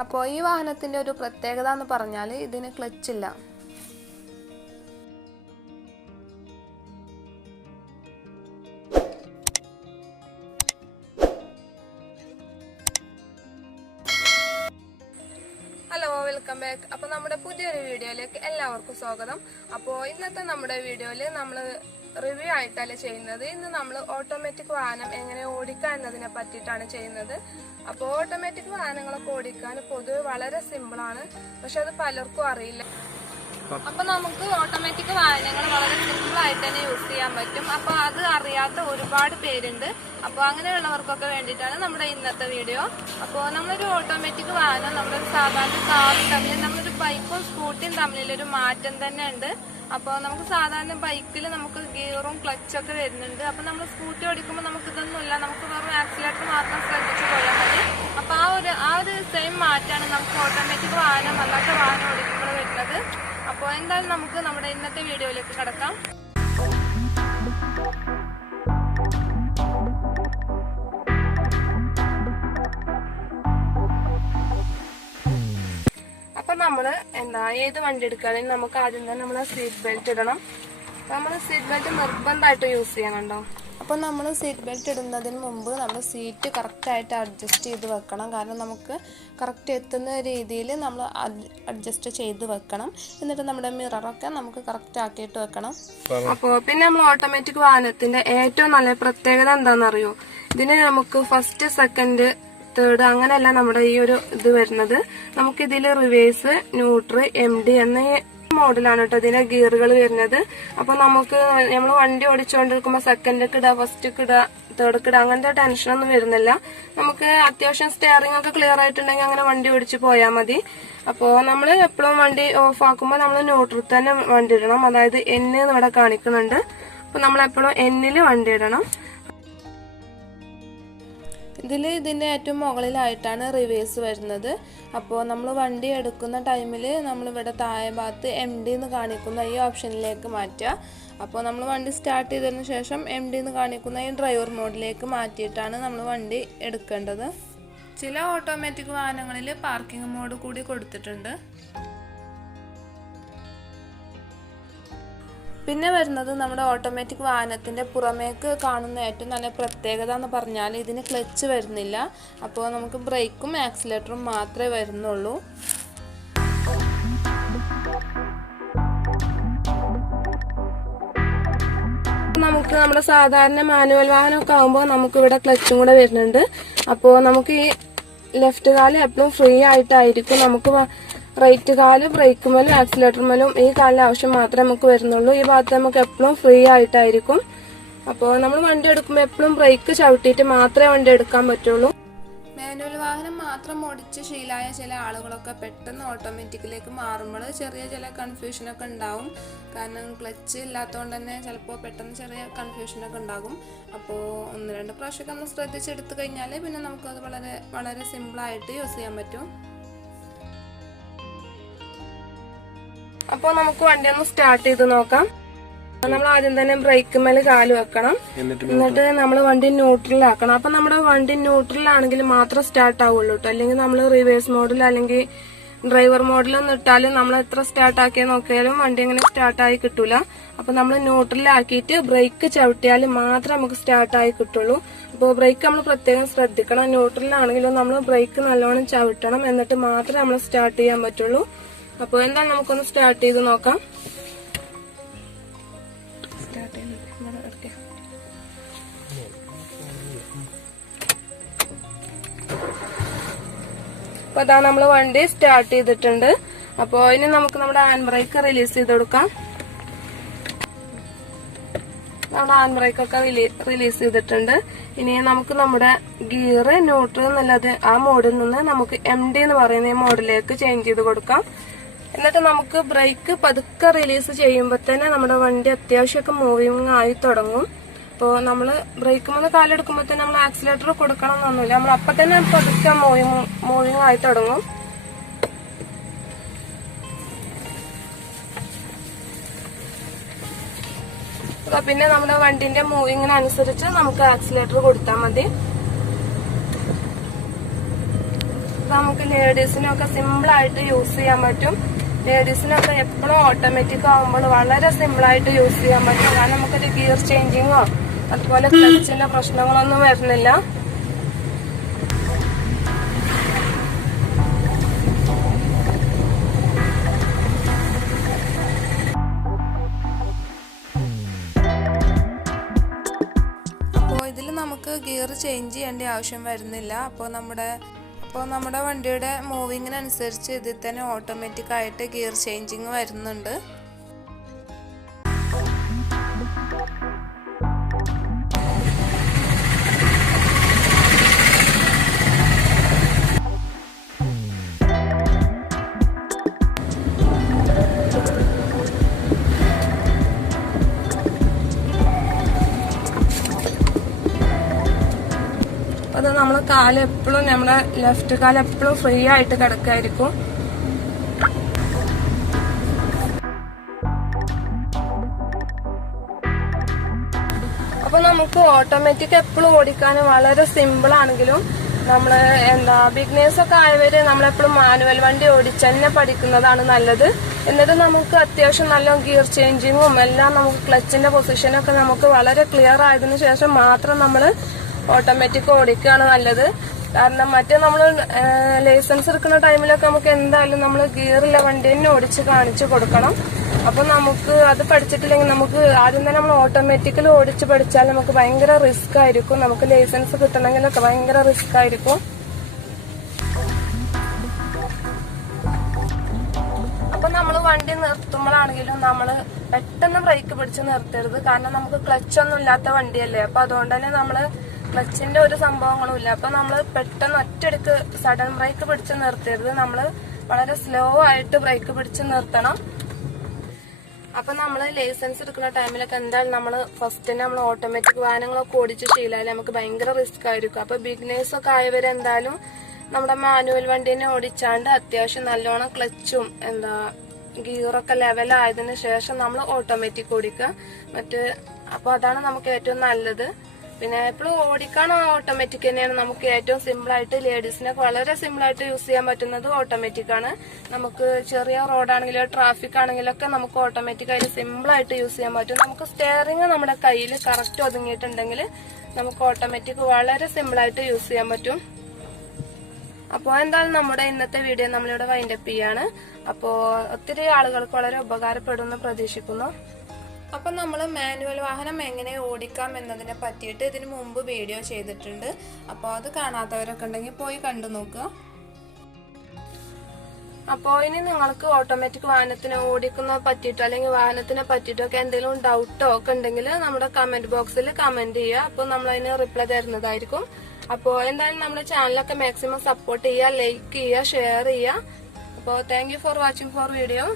അപ്പോൾ ഈ വാഹനത്തിന്റെ ഒരു പ്രത്യേകത എന്ന് പറഞ്ഞാൽ ഇതിന് ക്ലച്ച് ഇല്ല. Hello, welcome back. അപ്പോൾ നമ്മുടെ പുതിയൊരു വീഡിയോയിലേക്ക് എല്ലാവർക്കും സ്വാഗതം. അപ്പോൾ ഇന്നത്തെ നമ്മുടെ വീഡിയോയിൽ നമ്മൾ റിവ്യൂ ആയിട്ടല്ല ചെയ്യുന്നത്. ഇന്ന് നമ്മൾ ഓട്ടോമാറ്റിക് വാഹനം എങ്ങനെ ഓടിക്കാം എന്നതിനെ പറ്റിയിട്ടാണ് ചെയ്യുന്നത്. അപ്പോൾ ഓട്ടോമാറ്റിക് വാഹനങ്ങളൊക്കെ ഓടിക്കാൻ പൊതുവെ വളരെ സിമ്പിളാണ്, പക്ഷെ അത് പലർക്കും അറിയില്ല. അപ്പൊ നമുക്ക് ഓട്ടോമാറ്റിക് വാഹനങ്ങൾ വളരെ സിമ്പിൾ ആയിട്ട് തന്നെ യൂസ് ചെയ്യാൻ പറ്റും. അപ്പൊ അത് അറിയാത്ത ഒരുപാട് പേരുണ്ട്. അപ്പൊ അങ്ങനെയുള്ളവർക്കൊക്കെ വേണ്ടിയിട്ടാണ് നമ്മുടെ ഇന്നത്തെ വീഡിയോ. അപ്പോൾ നമ്മളൊരു ഓട്ടോമാറ്റിക് വാഹനം നമ്മളൊരു സാധാരണ കാറും തമ്മിൽ, നമ്മളൊരു ബൈക്കും സ്കൂട്ടിയും തമ്മിലൊരു മാറ്റം തന്നെ ഉണ്ട്. അപ്പോൾ നമുക്ക് സാധാരണ ബൈക്കിൽ നമുക്ക് ഗിയറും ക്ലച്ചൊക്കെ വരുന്നുണ്ട്. അപ്പൊ നമ്മൾ സ്കൂട്ടി ഓടിക്കുമ്പോൾ നമുക്ക് ഇതൊന്നുമില്ല, നമുക്ക് വെറും ആക്സിലേറ്റർ മാത്രം ശ്രദ്ധിച്ചു പോയാൽ മതി. അപ്പൊ ആ ഒരു സെയിം മാറ്റാണ് നമുക്ക് ഓട്ടോമാറ്റിക് വാഹനം അല്ലാത്ത വാഹനം ഓടിക്കുമ്പോൾ വരുന്നത്. അപ്പോൾ എന്തായാലും നമുക്ക് നമ്മുടെ ഇന്നത്തെ വീഡിയോയിലേക്ക് കടക്കാം. അപ്പൊ നമ്മള് ഏത് വണ്ടി എടുക്കുകയാണെങ്കിൽ നമുക്ക് ആദ്യം തന്നെ നമ്മള് സീറ്റ് ബെൽറ്റ് ഇടണം. നമ്മൾ സീറ്റ് ബെൽറ്റ് നിർബന്ധമായിട്ട് യൂസ് ചെയ്യണുണ്ടോ. അപ്പോൾ നമ്മൾ സീറ്റ് ബെൽറ്റ് ഇടുന്നതിന് മുമ്പ് നമ്മൾ സീറ്റ് കറക്റ്റായിട്ട് അഡ്ജസ്റ്റ് ചെയ്ത് വെക്കണം. കാരണം നമുക്ക് കറക്റ്റ് എത്തുന്ന രീതിയിൽ നമ്മൾ അഡ്ജസ്റ്റ് ചെയ്ത് വെക്കണം. എന്നിട്ട് നമ്മുടെ മിററൊക്കെ നമുക്ക് കറക്റ്റ് ആക്കിയിട്ട് വെക്കണം. അപ്പോൾ പിന്നെ നമ്മൾ ഓട്ടോമാറ്റിക് വാഹനത്തിന്റെ ഏറ്റവും നല്ല പ്രത്യേകത എന്താണെന്നറിയോ, ഇതിന് നമുക്ക് ഫസ്റ്റ്, സെക്കൻഡ്, തേർഡ് അങ്ങനെയല്ല നമ്മുടെ ഈ ഒരു ഇത് വരുന്നത്. നമുക്കിതിൽ റിവേഴ്സ്, ന്യൂട്രൽ, MD എന്ന മോഡലാണ് കേട്ടോ ഇതിന്റെ ഗിയറുകൾ വരുന്നത്. അപ്പൊ നമുക്ക് നമ്മൾ വണ്ടി ഓടിച്ചുകൊണ്ടിരിക്കുമ്പോൾ സെക്കൻഡൊക്കെ ഇടാ, ഫസ്റ്റൊക്കെ ഇടാ, തേർഡൊക്കെ ഇടാ, അങ്ങനത്തെ ടെൻഷനൊന്നും വരുന്നില്ല. നമുക്ക് അത്യാവശ്യം സ്റ്റിയറിംഗ് ഒക്കെ ക്ലിയർ ആയിട്ടുണ്ടെങ്കിൽ അങ്ങനെ വണ്ടി ഓടിച്ച് പോയാൽ മതി. അപ്പോൾ നമ്മൾ എപ്പോഴും വണ്ടി ഓഫ് ആക്കുമ്പോൾ നമ്മൾ ന്യൂട്രൽ തന്നെ വണ്ടി ഇടണം. അതായത് N ഇവിടെ കാണിക്കുന്നുണ്ട്. അപ്പൊ നമ്മൾ എപ്പോഴും Nൽ വണ്ടി ഇടണം. ഇതിന്റെ ഏറ്റവും മുകളിലായിട്ടാണ് റിവേഴ്സ് വരുന്നത്. അപ്പോൾ നമ്മൾ വണ്ടി എടുക്കുന്ന ടൈമിൽ നമ്മളിവിടെ താഴെ ഭാഗത്ത് MD എന്ന് കാണിക്കുന്ന ഈ ഓപ്ഷനിലേക്ക് മാറ്റുക. അപ്പോൾ നമ്മൾ വണ്ടി സ്റ്റാർട്ട് ചെയ്തതിന് ശേഷം MD എന്ന് കാണിക്കുന്ന ഈ ഡ്രൈവർ മോഡിലേക്ക് മാറ്റിയിട്ടാണ് നമ്മൾ വണ്ടി എടുക്കേണ്ടത്. ചില ഓട്ടോമാറ്റിക് വാഹനങ്ങളിൽ പാർക്കിംഗ് മോഡ് കൂടി കൊടുത്തിട്ടുണ്ട്. പിന്നെ വരുന്നത് നമ്മുടെ ഓട്ടോമാറ്റിക് വാഹനത്തിന്റെ പുറമേക്ക് കാണുന്ന ഏറ്റവും നല്ല പ്രത്യേകത എന്ന് പറഞ്ഞാൽ ഇതിന് ക്ലച്ച് വരുന്നില്ല. അപ്പോൾ നമുക്ക് ബ്രേക്കും ആക്സിലേറ്ററും മാത്രമേ വരുന്നുള്ളൂ. നമുക്ക് നമ്മുടെ സാധാരണ മാനുവൽ വാഹനമൊക്കെ ആകുമ്പോൾ നമുക്ക് ഇവിടെ ക്ലച്ചും കൂടെ വരുന്നുണ്ട്. അപ്പോൾ നമുക്ക് ഈ ലെഫ്റ്റ് കാല് എപ്പോഴും ഫ്രീ ആയിട്ടായിരിക്കും. നമുക്ക് റൈറ്റ് കാല് ബ്രേക്കുമേലും ആക്സിലേറ്ററുമേലും ഈ കാലിന്റെ ആവശ്യം മാത്രമേ നമുക്ക് വരുന്നുള്ളൂ. ഈ ഭാഗത്ത് നമുക്ക് എപ്പോഴും ഫ്രീ ആയിട്ടായിരിക്കും. അപ്പോൾ നമ്മൾ വണ്ടി എടുക്കുമ്പോൾ എപ്പോഴും ബ്രേക്ക് ചവിട്ടിയിട്ട് മാത്രമേ വണ്ടി എടുക്കാൻ പറ്റുള്ളൂ. മാനുവൽ വാഹനം മാത്രം ഓടിച്ച് ശീലമായ ചില ആളുകളൊക്കെ പെട്ടെന്ന് ഓട്ടോമാറ്റിക്കിലേക്ക് മാറുമ്പോൾ ചെറിയ ചില കൺഫ്യൂഷനൊക്കെ ഉണ്ടാവും. കാരണം ക്ലച്ച് ഇല്ലാത്തതുകൊണ്ട് തന്നെ ചിലപ്പോൾ പെട്ടെന്ന് ചെറിയ കൺഫ്യൂഷനൊക്കെ ഉണ്ടാകും. അപ്പോൾ 1-2 പ്രാവശ്യമൊക്കെ നമ്മൾ ശ്രദ്ധിച്ചെടുത്തു കഴിഞ്ഞാൽ പിന്നെ നമുക്കത് വളരെ വളരെ സിമ്പിളായിട്ട് യൂസ് ചെയ്യാൻ പറ്റും. അപ്പോൾ നമുക്ക് വണ്ടി ഒന്ന് സ്റ്റാർട്ട് ചെയ്ത് നോക്കാം. നമ്മൾ ആദ്യം തന്നെ ബ്രേക്ക് മേലെ കാല് വെക്കണം. എന്നിട്ട് നമ്മൾ വണ്ടി ന്യൂട്രലാക്കണം. അപ്പൊ നമ്മുടെ വണ്ടി ന്യൂട്രലാണെങ്കിൽ മാത്രം സ്റ്റാർട്ട് ആവുള്ളൂ കേട്ടോ. അല്ലെങ്കിൽ നമ്മൾ റിവേഴ്സ് മോഡിൽ അല്ലെങ്കിൽ ഡ്രൈവർ മോഡിലൊന്നും ഇട്ടാൽ നമ്മൾ എത്ര സ്റ്റാർട്ട് ആക്കി നോക്കിയാലും വണ്ടി അങ്ങനെ സ്റ്റാർട്ടായി കിട്ടൂല. അപ്പൊ നമ്മൾ ന്യൂട്രലാക്കിയിട്ട് ബ്രേക്ക് ചവിട്ടിയാൽ മാത്രമേ നമുക്ക് സ്റ്റാർട്ടായി കിട്ടുള്ളൂ. അപ്പോൾ ബ്രേക്ക് നമ്മൾ പ്രത്യേകം ശ്രദ്ധിക്കണം. ന്യൂട്രലാണെങ്കിലും നമ്മൾ ബ്രേക്ക് നല്ലോണം ചവിട്ടണം. എന്നിട്ട് മാത്രമേ നമ്മൾ സ്റ്റാർട്ട് ചെയ്യാൻ പറ്റുള്ളൂ. അപ്പോൾ എന്തായാലും നമുക്കൊന്ന് സ്റ്റാർട്ട് ചെയ്ത് നോക്കാം. അപ്പൊ അതാ നമ്മൾ വണ്ടി സ്റ്റാർട്ട് ചെയ്തിട്ടുണ്ട്. അപ്പൊ ഇനി നമുക്ക് നമ്മുടെ ഹാൻഡ് ബ്രേക്ക് റിലീസ് ചെയ്ത് കൊടുക്കാം. നമ്മുടെ ഹാൻഡ് ബ്രേക്ക് ഒക്കെ റിലീസ് ചെയ്തിട്ടുണ്ട്. ഇനി നമുക്ക് നമ്മുടെ ഗിയർ ന്യൂട്രൽ എന്നുള്ളത് ആ മോഡിൽ നിന്ന് നമുക്ക് MD എന്ന് പറയുന്ന ഈ മോഡിലേക്ക് ചേഞ്ച് ചെയ്ത് കൊടുക്കാം. എന്നിട്ട് നമുക്ക് ബ്രേക്ക് പതുക്കെ റിലീസ് ചെയ്യുമ്പോൾ തന്നെ നമ്മുടെ വണ്ടി അത്യാവശ്യമൊക്കെ മൂവിങ് ആയി തുടങ്ങും. അപ്പോൾ നമ്മൾ ബ്രേക്ക് മുന്ന് കാലെടുക്കുമ്പോൾ തന്നെ നമ്മൾ ആക്സിലേറ്റർ കൊടുക്കണം എന്നൊന്നുമില്ല. നമ്മൾ അപ്പം തന്നെ പതുക്കെ മൂവിങ് ആയി തുടങ്ങും. പിന്നെ നമ്മുടെ വണ്ടിന്റെ മൂവിങ്ങിനനുസരിച്ച് നമുക്ക് ആക്സിലേറ്റർ കൊടുത്താൽ മതി. നമുക്ക് ലേഡീസിനൊക്കെ സിമ്പിൾ ആയിട്ട് യൂസ് ചെയ്യാൻ പറ്റും. ലേഡീസിനൊക്കെ എപ്പോഴും ഓട്ടോമാറ്റിക് ആകുമ്പോൾ വളരെ സിമ്പിൾ ആയിട്ട് യൂസ് ചെയ്യാൻ പറ്റും. കാരണം നമുക്കൊരു ഗിയർ ചേഞ്ചിങ്ങോ അതുപോലെ ക്ലച്ചിന്റെ പ്രശ്നങ്ങളൊന്നും വരുന്നില്ല. അപ്പോൾ ഇതിൽ നമുക്ക് ഗിയർ ചേഞ്ച് ചെയ്യേണ്ട ആവശ്യം വരുന്നില്ല. അപ്പോൾ നമ്മുടെ വണ്ടിയുടെ മൂവിങ്ങിനനുസരിച്ച് ഇതിൽ തന്നെ ഓട്ടോമാറ്റിക് ആയിട്ട് ഗിയർ ചേഞ്ചിങ് വരുന്നുണ്ട്. അത് നമ്മളെ കാല് എപ്പോഴും നമ്മുടെ ലെഫ്റ്റ് കാല് എപ്പോഴും ഫ്രീ ആയിട്ട് കിടക്കായിരിക്കും. അപ്പൊ നമുക്ക് ഓട്ടോമാറ്റിക് എപ്പോഴും ഓടിക്കാൻ വളരെ സിമ്പിൾ ആണെങ്കിലും നമ്മള് ബിഗിനേഴ്സ് ഒക്കെ ആയവര് നമ്മളെപ്പോഴും മാനുവൽ വണ്ടി ഓടിച്ച് തന്നെ പഠിക്കുന്നതാണ് നല്ലത്. എന്നിട്ട് നമുക്ക് അത്യാവശ്യം നല്ല ഗിയർ ചേഞ്ചിങ്ങും എല്ലാം നമുക്ക് ക്ലച്ചിന്റെ പൊസിഷനൊക്കെ നമുക്ക് വളരെ ക്ലിയർ ആയതിനു ശേഷം മാത്രം നമ്മള് ഓട്ടോമാറ്റിക് ഓടിക്കുകയാണ് നല്ലത്. കാരണം മറ്റേ നമ്മള് ലൈസൻസ് എടുക്കുന്ന ടൈമിലൊക്കെ നമുക്ക് എന്തായാലും നമ്മൾ ഗിയറുള്ള വണ്ടി തന്നെ ഓടിച്ച് കാണിച്ചു കൊടുക്കണം. അപ്പൊ നമുക്ക് അത് പഠിച്ചിട്ടില്ലെങ്കിൽ നമുക്ക് ആദ്യം തന്നെ നമ്മൾ ഓട്ടോമാറ്റിക്കലി ഓടിച്ച് പഠിച്ചാൽ നമുക്ക് ഭയങ്കര റിസ്ക് ആയിരിക്കും. നമുക്ക് ലൈസൻസ് കിട്ടണമെങ്കിലൊക്കെ ഭയങ്കര റിസ്ക് ആയിരിക്കും. അപ്പൊ നമ്മൾ വണ്ടി നിർത്തുമ്പോഴാണെങ്കിലും നമ്മള് പെട്ടെന്ന് ബ്രേക്ക് പിടിച്ച് നിർത്തരുത്. കാരണം നമുക്ക് ക്ലച്ചൊന്നും ഇല്ലാത്ത വണ്ടിയല്ലേ. അപ്പൊ അതുകൊണ്ട് തന്നെ നമ്മള് ക്ലച്ചിന്റെ ഒരു സംഭവങ്ങളും ഇല്ല. അപ്പൊ നമ്മള് പെട്ടെന്ന് ഒറ്റയടിക്ക് സഡൻ ബ്രേക്ക് പിടിച്ച് നിർത്തരുത്. നമ്മള് വളരെ സ്ലോ ആയിട്ട് ബ്രേക്ക് പിടിച്ച് നിർത്തണം. അപ്പൊ നമ്മള് ലൈസൻസ് എടുക്കുന്ന ടൈമിലൊക്കെ എന്തായാലും നമ്മള് ഫസ്റ്റ് തന്നെ നമ്മൾ ഓട്ടോമാറ്റിക് വാഹനങ്ങളൊക്കെ ഓടിച്ച് ശീലമായാലും നമുക്ക് ഭയങ്കര റിസ്ക് ആയിരിക്കും. അപ്പൊ ബിഗിനേഴ്സ് ഒക്കെ ആയവരെന്തായാലും നമ്മുടെ മാനുവൽ വണ്ടീനെ ഓടിച്ചാണ്ട് അത്യാവശ്യം നല്ലോണം ക്ലച്ചും ഗിയറൊക്കെ ലെവലായതിനു ശേഷം നമ്മൾ ഓട്ടോമാറ്റിക് ഓടിക്കുക. അപ്പൊ അതാണ് നമുക്ക് ഏറ്റവും നല്ലത്. പിന്നെ എപ്പോഴും ഓടിക്കാൻ ഓട്ടോമാറ്റിക് തന്നെയാണ് നമുക്ക് ഏറ്റവും സിമ്പിൾ ആയിട്ട്. ലേഡീസിനൊക്കെ വളരെ സിമ്പിൾ ആയിട്ട് യൂസ് ചെയ്യാൻ പറ്റുന്നത് ഓട്ടോമാറ്റിക് ആണ്. നമുക്ക് ചെറിയ റോഡാണെങ്കിലോ ട്രാഫിക് ആണെങ്കിലോ ഒക്കെ നമുക്ക് ഓട്ടോമാറ്റിക് ആയിട്ട് സിമ്പിൾ ആയിട്ട് യൂസ് ചെയ്യാൻ പറ്റും. നമുക്ക് സ്റ്റിയറിംഗ് നമ്മുടെ കയ്യിൽ കറക്റ്റ് ഒതുങ്ങിയിട്ടുണ്ടെങ്കിൽ നമുക്ക് ഓട്ടോമാറ്റിക് വളരെ സിമ്പിൾ ആയിട്ട് യൂസ് ചെയ്യാൻ പറ്റും. അപ്പോൾ എന്തായാലും നമ്മുടെ ഇന്നത്തെ വീഡിയോ നമ്മളിവിടെ വൈൻഡപ്പ് ചെയ്യാണ്. അപ്പോൾ ഒത്തിരി ആളുകൾക്ക് വളരെ ഉപകാരപ്പെടുമെന്ന് പ്രതീക്ഷിക്കുന്നു. അപ്പൊ നമ്മൾ മാനുവൽ വാഹനം എങ്ങനെ ഓടിക്കാം എന്നതിനെ പറ്റിയിട്ട് ഇതിനു മുമ്പ് വീഡിയോ ചെയ്തിട്ടുണ്ട്. അപ്പോൾ അത് കാണാത്തവരൊക്കെ ഉണ്ടെങ്കിൽ പോയി കണ്ടു നോക്കുക. അപ്പോൾ ഇനി നിങ്ങൾക്ക് ഓട്ടോമാറ്റിക് വാഹനത്തിനെ ഓടിക്കുന്ന പറ്റിയിട്ടോ അല്ലെങ്കിൽ വാഹനത്തിനെ പറ്റിയിട്ടൊക്കെ എന്തെങ്കിലും ഡൗട്ടോ ഒക്കെ ഉണ്ടെങ്കിൽ നമ്മുടെ കമന്റ് ബോക്സിൽ കമന്റ് ചെയ്യുക. അപ്പോൾ നമ്മൾ അതിന് റിപ്ലൈ തരുന്നതായിരിക്കും. അപ്പോൾ എന്തായാലും നമ്മുടെ ചാനലൊക്കെ മാക്സിമം സപ്പോർട്ട് ചെയ്യുക, ലൈക്ക് ചെയ്യുക, ഷെയർ ചെയ്യുക. അപ്പോൾ thank you for watching four video.